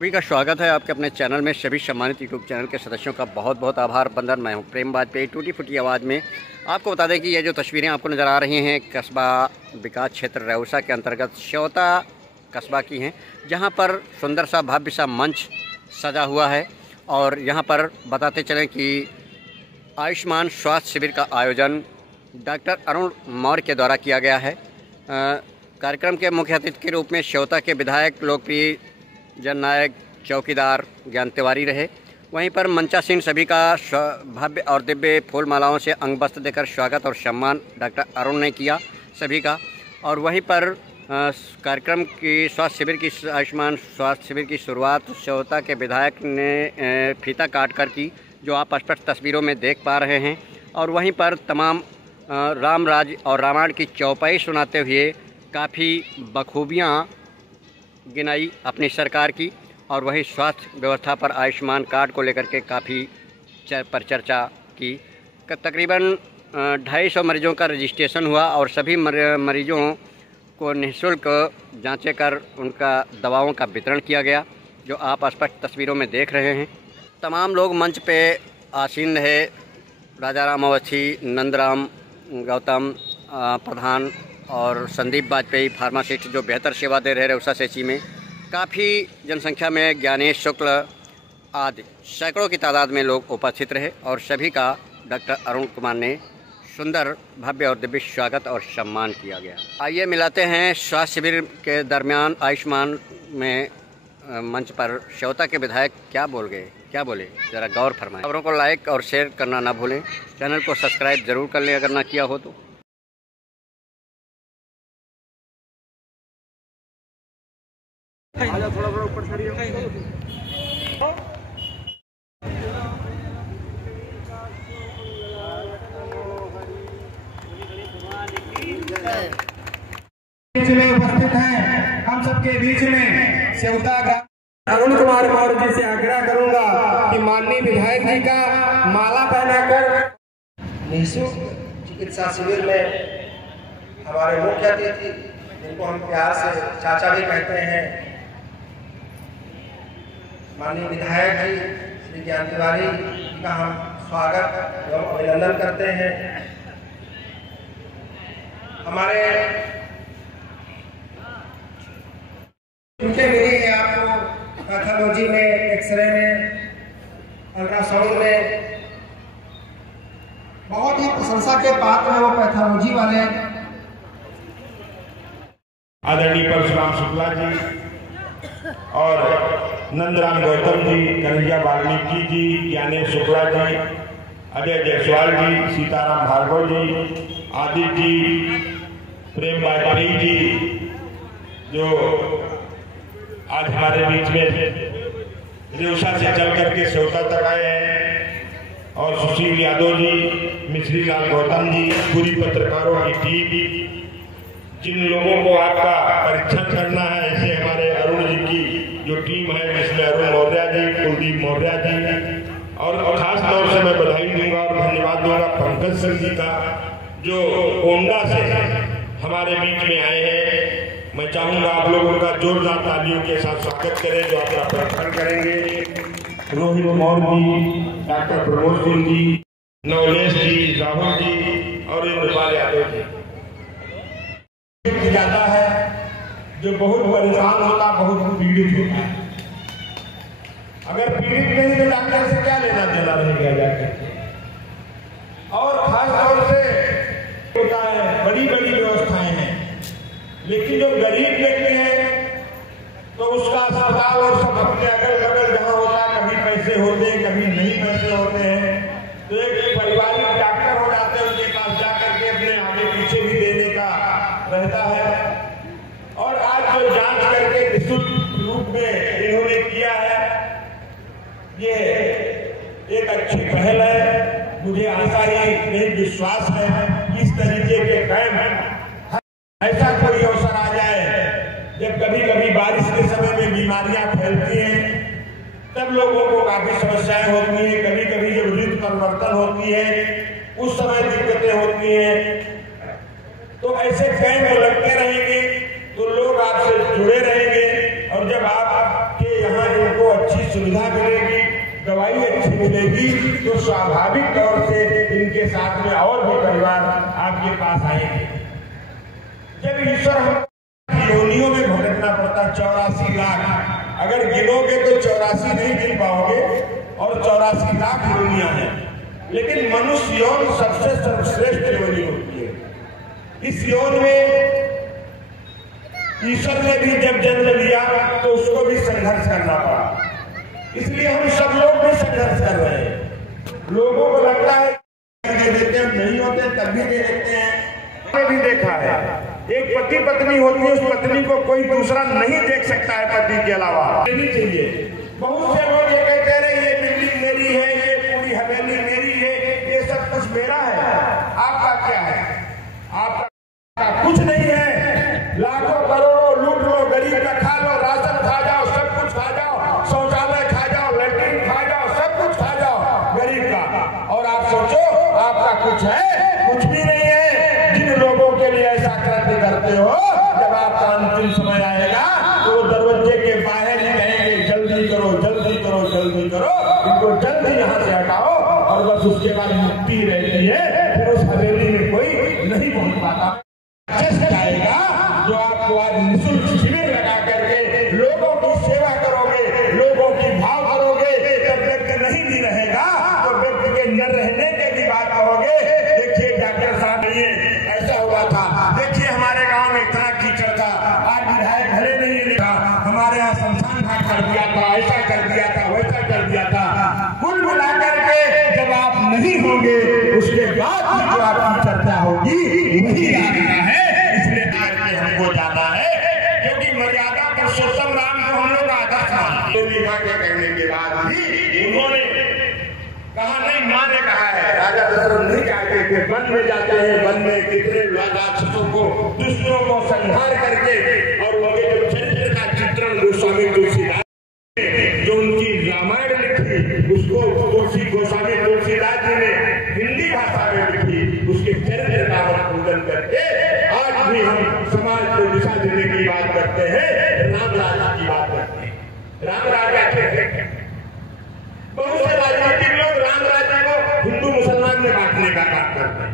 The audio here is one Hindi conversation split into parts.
सभी का स्वागत है आपके अपने चैनल में। सभी सम्मानित यूट्यूब चैनल के सदस्यों का बहुत बहुत आभार बंदन। मैं हूं प्रेम वाजपेयी। टूटी फूटी आवाज़ में आपको बता दें कि ये जो तस्वीरें आपको नज़र आ रही हैं कस्बा विकास क्षेत्र रेउसा के अंतर्गत श्योता कस्बा की हैं, जहां पर सुंदर सा भव्य सा मंच सजा हुआ है। और यहां पर बताते चलें कि आयुष्मान स्वास्थ्य शिविर का आयोजन डॉक्टर अरुण मौर्य के द्वारा किया गया है। कार्यक्रम के मुख्य अतिथि के रूप में श्योता के विधायक लोकप्रिय जननायक चौकीदार ज्ञान तिवारी रहे। वहीं पर मंचासीन सभी का भव्य और दिव्य फूल मालाओं से अंग वस्त्र देकर स्वागत और सम्मान डॉक्टर अरुण ने किया सभी का। और वहीं पर कार्यक्रम की स्वास्थ्य शिविर की आयुष्मान स्वास्थ्य शिविर की शुरुआत श्योता के विधायक ने फीता काट कर की, जो आप स्पष्ट तस्वीरों में देख पा रहे हैं। और वहीं पर तमाम राम राज और रामायण की चौपाई सुनाते हुए काफ़ी बखूबियाँ गिनाई अपनी सरकार की। और वही स्वास्थ्य व्यवस्था पर आयुष्मान कार्ड को लेकर के काफ़ी पर चर्चा की। तकरीबन 250 मरीजों का रजिस्ट्रेशन हुआ और सभी मरीजों को निःशुल्क जांचें कर उनका दवाओं का वितरण किया गया, जो आप स्पष्ट तस्वीरों में देख रहे हैं। तमाम लोग मंच पे आसीन रहे। राजा राम अवस्थी, नंदराम गौतम प्रधान और संदीप वाजपेयी फार्मासिस्ट, जो बेहतर सेवा दे रहे रेउसा सेची में। काफ़ी जनसंख्या में ज्ञानेश शुक्ल आदि सैकड़ों की तादाद में लोग उपस्थित रहे और सभी का डॉक्टर अरुण कुमार ने सुंदर भव्य और दिव्य स्वागत और सम्मान किया गया। आइए मिलाते हैं स्वास्थ्य शिविर के दरमियान आयुष्मान में मंच पर श्योता के विधायक क्या बोले, ज़रा गौर फरमाएं। खबरों को लाइक और शेयर करना ना भूलें। चैनल को सब्सक्राइब ज़रूर कर लें अगर ना किया हो तो। थोड़ा ऊपर चढ़िए। बीच में उपस्थित हैं हम सबके बीच में श्योता अरुण कुमार मौर्य जी से आग्रह करूंगा कि माननीय विधायक जी का माला पहनाकर निःशुल्क चिकित्सा शिविर में हमारे मुख्य अतिथि, जिनको हम प्यार से चाचा भी कहते हैं, माननीय विधायक जी श्री ज्ञान तिवारी जी का हम स्वागत एवं अभिनंदन करते हैं। हमारे उनके मिली है आपको पैथोलॉजी में, एक्सरे में, अल्ट्रासाउंड में बहुत ही प्रशंसा के पात्र है वो पैथोलॉजी वाले आदरणीय परशुराम शुक्ला जी और नंदराम गौतम जी, कन्हैया वाल्मीकि जी, ज्ञानेश शुक्ला जी, अजय जायसवाल जी, सीताराम भार्गव जी, आदित्य जी, प्रेम वाजपेयी जी, जो आज हमारे बीच में रेउसा से चल करके श्योता तक आए हैं, और सुशील यादव जी, मिश्री लाल गौतम जी, पूरी पत्रकारों की टीम, जिन लोगों को आपका परीक्षण करना है, ऐसे हमारे अरुण जी की जो टीम है, जिसमें अरुण मौर्य जी, कुलदीप मौर्य जी, और खास तौर से मैं बधाई दूंगा और धन्यवाद दूंगा पंकज सिंह जी का, जो कोंडा से हमारे बीच में आए हैं। मैं चाहूंगा आप लोग उनका जोरदार तालियों के साथ स्वागत करें, जो अपना परीक्षण करेंगे। रोहित मौर्य जी, डॉक्टर प्रमोद सिंह जी, नवलेश जी, राहुल जी और इंद्रपाल यादव जी। जाता है जो बहुत परेशान होता, बहुत पीड़ित होता है। अगर पीड़ित नहीं तो डॉक्टर से क्या लेना देना रहेगा जाकर। और खास तौर से होता है, बड़ी बड़ी व्यवस्थाएं हैं, लेकिन जो गरीब व्यक्ति है तो उसका अस्पताल और सब अपने अगल बगल जहाँ होता है, कभी पैसे होते हैं, कभी नहीं पैसे होते हैं, तो एक पारिवारिक डॉक्टर हो जाते हैं, उनके पास जाकर के अपने आगे पीछे भी देने का रहता है। और आज जो जांच करके निःशुल्क रूप में इन्होंने किया है, ये एक अच्छी पहल है। मुझे आशा ही विश्वास है कि इस तरीके के कैंप ऐसा कोई अवसर आ जाए, जब कभी कभी बारिश के समय में बीमारियां फैलती हैं, तब लोगों को काफी समस्याएं होती हैं। कभी कभी जब ऋतु परिवर्तन होती है, उस समय दिक्कतें होती हैं। तो ऐसे कैंप लगते रहेंगे तो लोग आपसे जुड़े रहेंगे, और जब आपके यहाँ जो अच्छी सुविधा मिलेगी, दवाई अच्छी मिलेगी, तो स्वाभाविक तौर से इनके साथ में और भी परिवार आपके पास आएंगे। जब ईश्वर योनियों में भटकना पड़ता 84 लाख, अगर गिनोगे तो 84 नहीं गिन पाओगे, और 84 लाख योनियां हैं, लेकिन मनुष्य यौन सबसे सर्वश्रेष्ठ योनि होती है। इस यौन में ईश्वर ने भी जब जन्म लिया तो उसको भी संघर्ष करना पड़ा, इसलिए हम सब लोग भी संघर्ष कर रहे हैं। लोगों को लगता है दे देते हैं, नहीं होते तब भी दे देते हैं। मैंने भी देखा है, एक पति पत्नी होती है, उस पत्नी को कोई दूसरा नहीं देख सकता है पति के अलावा, नहीं चाहिए। बहुत से लोग ये कहते रहे ये बिल्डिंग मेरी है, ये पूरी हवेली मेरी है, ये सब कुछ मेरा है। आपका क्या है? आपका कुछ नहीं है। लाखों करोड़ों लूट लो, गरीब का खा लो, राशन खा जाओ, सब कुछ खा जाओ, शौचालय खा जाओ, लैट्रिन खा जाओ, सब कुछ खा जाओ गरीब का, और आप सोचो आपका कुछ है? कुछ भी नहीं है। जिन लोगों के लिए ऐसा क्रांति करते हो, जब आपका अंतिम समय आएगा तो वो दरवाजे के बाहर ही कहेंगे जल्दी करो, जल्दी करो, जल्दी करो, इनको जल्दी यहाँ से हटाओ, और बस उसके बाद मुक्ति रहती है। फिर उस हवेली में कोई नहीं पहुंच पाता। जाएगा जो आपको आज निःशुल्क शिविर लगा करके लोगों की सेवा करोगे, लोगों की भाव करोगे, जब व्यक्ति नहीं भी रहेगा तो व्यक्ति के न रहने के भी बात कहोगे। देखिए डॉक्टर साहब, ये ऐसा हुआ था, देखिए हमारे गांव में इतना कीचड़ था, आज विधायक भले नहीं लिखा, हमारे यहाँ शमशान घाट कर दिया था, ऐसा कर दिया था, वैसा कर दिया था। कुल मिलाकर के जब आप नहीं होंगे उसके बाद जो आपकी चर्चा होगी वही आपका है। हमको जाना है, क्योंकि मर्यादा पुरुषोत्तम राम को हम लोग आदर्श मानते हैं। मां के कहने के बाद भी उन्होंने कहा नहीं, मां ने कहा है, राजा दशरथ नहीं कहते थे, वन में जाते हैं, वन में कितने राक्षसों को, दुष्टों को संहार करके, और उनके जो चरित्र का चित्रण गोस्वामी तुलसीदास जो उनकी रामायण लिखी, उसको गोस्वामी तुलसीदास जी ने हिंदी भाषा में लिखी, उसके चरित्र का पूजन करके आज भी हम समाज को दिशा देने की बात करते हैं, राम राज की बात करते हैं। राम राज बहुत से राजनीतिक लोग राम राज्य को हिंदू मुसलमान में बांटने का काम करते हैं।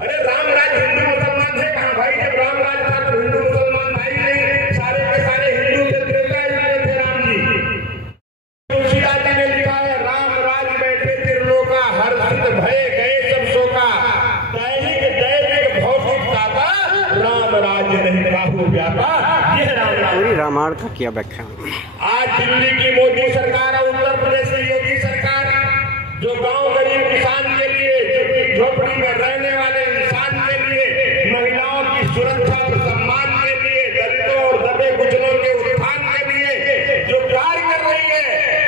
अरे राम राज्य हिंदू मुसलमान है कहाँ भाई? जब राम राज्य था तो हिंदू मुसलमान भाई नहीं, सारे के सारे हिंदू थे, त्रेता युग थे राम जी। तुलसीदास जी ने लिखा है, राम राज बैठे त्रिलोका, हर्षित भय गए सब शोका, दैनिक दैनिक भौतिकता का राम राज्य नहीं राहु व्यापा। यह पूरी रामायण का किया व्याख्या। आज दिल्ली की मोदी सरकार और उत्तर प्रदेश की योगी सरकार जो गांव गरीब किसान के लिए, जो झोपड़ी में रहने वाले इंसान के लिए, महिलाओं की सुरक्षा और सम्मान के लिए, दलितों और दबे कुचलों के उत्थान के लिए जो कार्य कर रही है,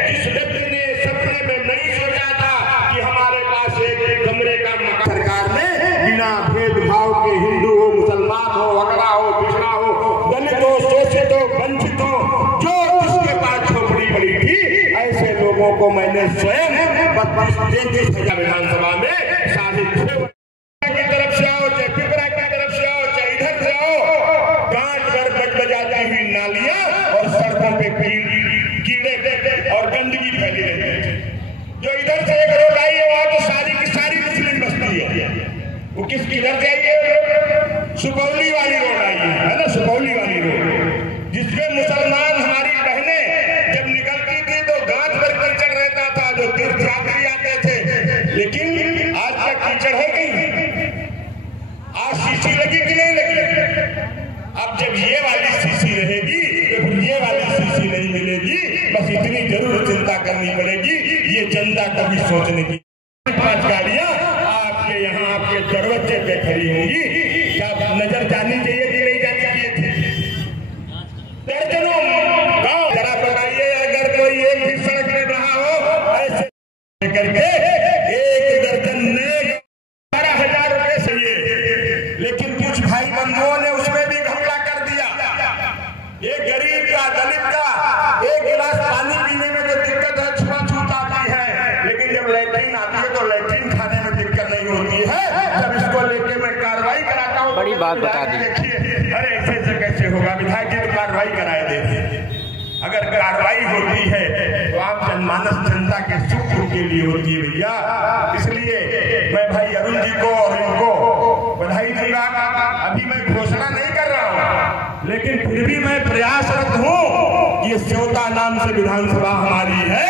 जिस व्यक्ति ने सपने में नहीं सोचा था कि हमारे पास एक कमरे का मकान, सरकार ने बिना भेदभाव के हिंदू हो, मुसलमान हो, अगड़ा हो, पिछड़ा हो, दलित हो, शोषित हो, वंचित हो, जो जिसके पास झोपड़ी पड़ी थी, ऐसे लोगों को मैंने स्वयं 32-33 विधानसभा में 6.5 की तरफ से आओ, चाहे पिपरा की तरफ से आओ, चाहे इधर से आओ, गांठ कर बजाती हुई नालियां और सड़कों पे कीड़े और गंदगी फैली रहती है। जो इधर से एक रोड आई है वहां तो सारी की सारी मुस्लिम बस्ती है। वो किसकी इधर से आई है? सुपौली वाली रोड आई है ना, सुपौली वाली रोड, जिसमें मुसलमान हमारी बहनें जब निकलती थी तो गांठ भर कीचड़ रहता था, जो तीर्थयात्री आते थे। लेकिन आज का कीचड़ है कहीं? आज सीसी लगी कि नहीं लगी? अब जब ये वाली सीसी रहेगी तो फिर ये वाली सीसी नहीं मिलेगी। बस इतनी जरूर चिंता करनी पड़ेगी, ये जनता कभी सोचने की। 5 गाड़ियां आपके यहाँ आपके दरवाजे पे खड़ी होंगी, क्या नजर जानी चाहिए कि नहीं जानी चाहिए? दर्जनों गांव, जरा बताइए अगर कोई एक भी सड़क में रहा हो ऐसे करके 1 दर्जन ने 12,000 रुपए चाहिए, लेकिन कुछ भाई बंधुओं ने उसमें भी घपला कर दिया। एक गरीब का, दलित का 1 गिलास पानी पीने में जो दिक्कत है छूत आती है, लेकिन जब लैट्रिन आती है तो लैट्रिन खाने में दिक्कत नहीं होती है। जब इसको लेके मैं कार्रवाई कराता हूँ, बड़ी बात बता दी। अरे ऐसे कैसे होगा? विधायक जी तो कार्रवाई कराए देते। अगर कार्रवाई होती है तो आम जनमानस जनता के सुख के लिए होती है भैया। इसलिए मैं भाई अरुण जी को और इनको बधाई दूंगा। अभी मैं घोषणा नहीं कर रहा हूँ, लेकिन फिर भी मैं प्रयासरत हूँ। ये स्योता नाम से विधानसभा हमारी है,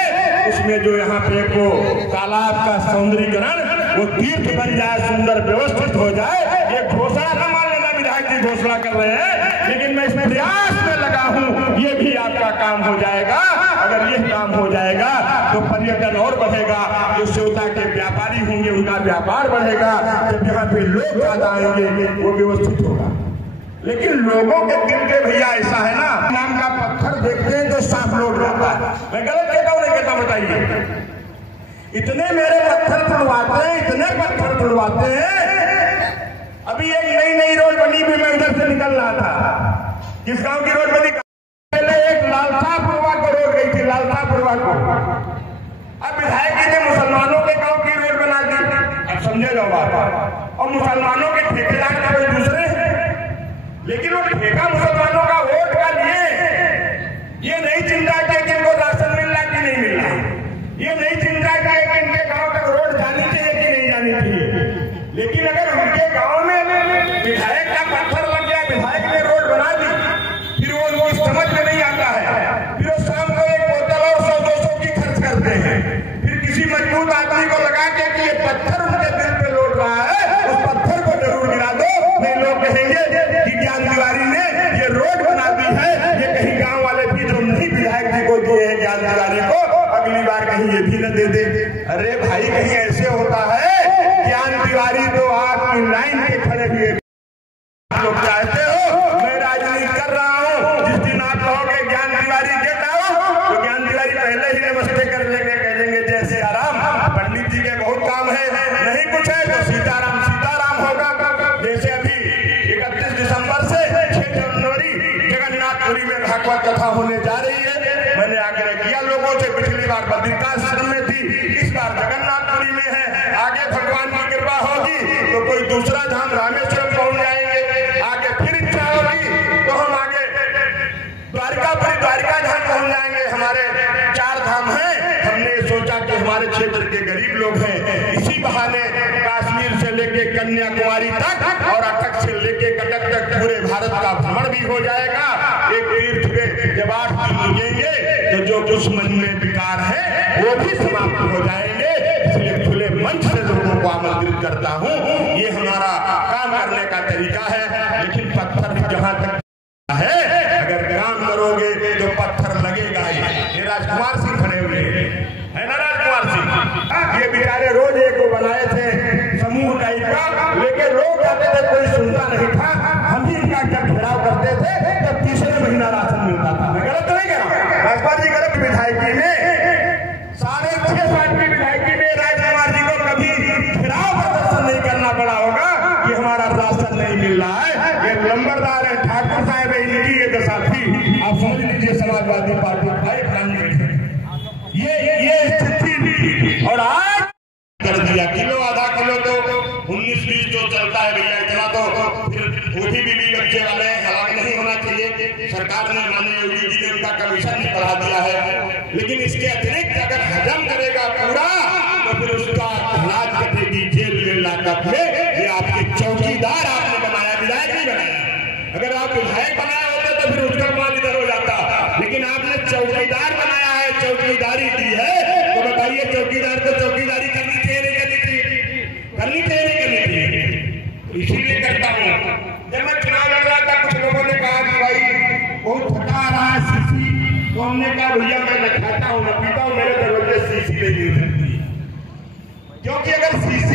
उसमें जो यहाँ पे को तालाब का सौंदर्यीकरण वो तीर्थ बन जाए, सुंदर व्यवस्थित हो जाए। ये घोषणा न मान लेना, विधायक जी घोषणा कर रहे हैं, लेकिन मैं इसमें प्रयास में लगा हूँ। ये भी आपका काम हो जाएगा। अगर ये काम हो जाएगा तो पर्यटन और बढ़ेगा, जो स्योता के व्यापारी होंगे उनका व्यापार बढ़ेगा, जब यहाँ पे लोग ज्यादा आएंगे वो व्यवस्थित होगा। लेकिन लोगों के दिल के भैया ऐसा है ना, नाम का पत्थर देखते हैं तो सांप लौट जाता है। मैं गलत कहता हूँ नहीं कहता, बताइए। इतने मेरे पत्थर तुड़वाते हैं, इतने पत्थर तुड़वाते हैं। अभी एक नई रोड बनी भी, मैं उधर से निकल रहा था। किस गांव की रोड बनी? पहले एक लालसापुरवा को रोड गई थी, लालसापुरवा को। अब विधायक जी ने मुसलमानों के गांव की रोड बना दी। अब समझे जाओ बात। और मुसलमानों के ठेकेदार का कोई दूसरे हैं, लेकिन वो ठेका मुसलमानों का वोट का लिए। ये नहीं चिंता है कि इनको राशन मिल रहा कि नहीं मिल रहा, ये नहीं चिंता है कि इनके गांव तक रोड जानी चाहिए कि नहीं जानी चाहिए। लेकिन अगर उनके गांव में विधायक का पत्थर लग गया, विधायक ने रोड बना दी, फिर वो उनको समझ में नहीं आता है। फिर वो शाम को एक बोतल और 100-200 की खर्च करते हैं। फिर किसी मजबूत आदमी को लगा के कि ये पत्थर उनके दिल पे लौट रहा है, उस पत्थर को जरूर गिरा दो। नहीं, लोग कहेंगे कि ज्ञान तिवारी ने ये रोड बना दी है। ये कहीं गांव वाले भी जो नहीं विधायक जी को दिए हैं ज्ञान तिवारी को, अगली बार कहीं ये भी न दे दे। अरे भाई, कहीं ऐसे होता है? ज्ञान तिवारी तो आपकी लाइन पे खड़े हुए लोग चाहते हो। मैं राजनीति कर रहा हूँ, जिस दिन आप कहोगे ज्ञान तिवारी गेट आओ, तो ज्ञान तिवारी पहले ही नमस्ते कर लेंगे, कह देंगे जय सिया राम। पंडित जी के बहुत काम है, नहीं कुछ है तो सीताराम सीताराम होगा। जैसे अभी 31 दिसंबर से 6 जनवरी जगन्नाथपुरी में भागवत कथा होने जा रही है। मैंने आग्रह किया लोगों से, पिछली बार बद्रिकाश्रम में थी, इस बार जगन्नाथपुरी में है। आगे भगवान की कृपा होगी तो कोई दूसरा धाम रामेश्वरम पहुंच जाएंगे। आगे फिर इच्छा होगी तो हम आगे द्वारिका धाम पहुंच जाएंगे। हमारे 4 धाम हैं। हमने सोचा कि हमारे क्षेत्र के गरीब लोग हैं, इसी बहाने कश्मीर से लेके कन्याकुमारी तक और अटक से लेके कटक तक पूरे भारत का भ्रमण भी हो जाएगा। एक तीर्थ पे जब 8 दिन रुकेंगे तो जो दुश्मन में विकार है वो भी समाप्त हो जाएंगे। इसलिए खुले मंच से लोगों को आमंत्रित करता हूँ। ये हमारा काम करने का तरीका है। लेकिन पत्थर जहाँ तक है, अगर काम करोगे तो पत्थर लगेगा ही। ये राजकुमार सिंह खड़े हुए है ना, राजकुमार सिंह, ये बेचारे रोज एक को बनाए थे समूह टाइप का, लेकिन लोग जाते थे कोई सुनता नहीं था। हम ही इनका जब घेराव करते थे तब तीसरे महीना राशन मिलता था। मैं गलत तो नहीं कह रहा हूँ? राजकुमार जी गलत विधायकी में 6.5 साल की विधायकी में राजकुमार जी को कभी घेराव प्रदर्शन नहीं करना पड़ा होगा कि हमारा राशन नहीं मिल रहा है। ये नंबरदार है, ठाकुर साहब है, इनकी ये दशा थी। आप समझ लीजिए समाजवादी पार्टी ये स्थिति थी। और आज कर दिया किलो आधा किलो तो 19-20 जो चलता है भैया, इतना तो फिर वो भी बच्चे वाले हलाक नहीं होना चाहिए। सरकार ने माननीय योगी जी ने उनका कमीशन भी बढ़ा दिया है। लेकिन इसके अतिरिक्त अगर हजम करेगा पूरा तो फिर उसका इलाज कटेगी जेल में लाकअप में। ये आपके चौकीदार आपने बनाया, विधायक नहीं बनाया। अगर आप विधायक बनाया होते तो फिर उसका मान इधर हो जाता, लेकिन आपने चौकीदार बनाया है, चौकीदारी दी है। तो बताइए चौकीदार को चौकीदारी करनी चाहिए नहीं करनी चाहिए? करनी चाहिए नहीं करनी चाहिए? इसीलिए करता हूँ। जब मैं चुनाव लड़ रहा था, कुछ लोगों ने कहा कि भाई बहुत थका रहा है सीसी, तो हमने कहा भैया मैं न खाता हूँ न पीता हूँ, मेरे दरवाजे सीसी नहीं मिल सकती, क्योंकि अगर सीसी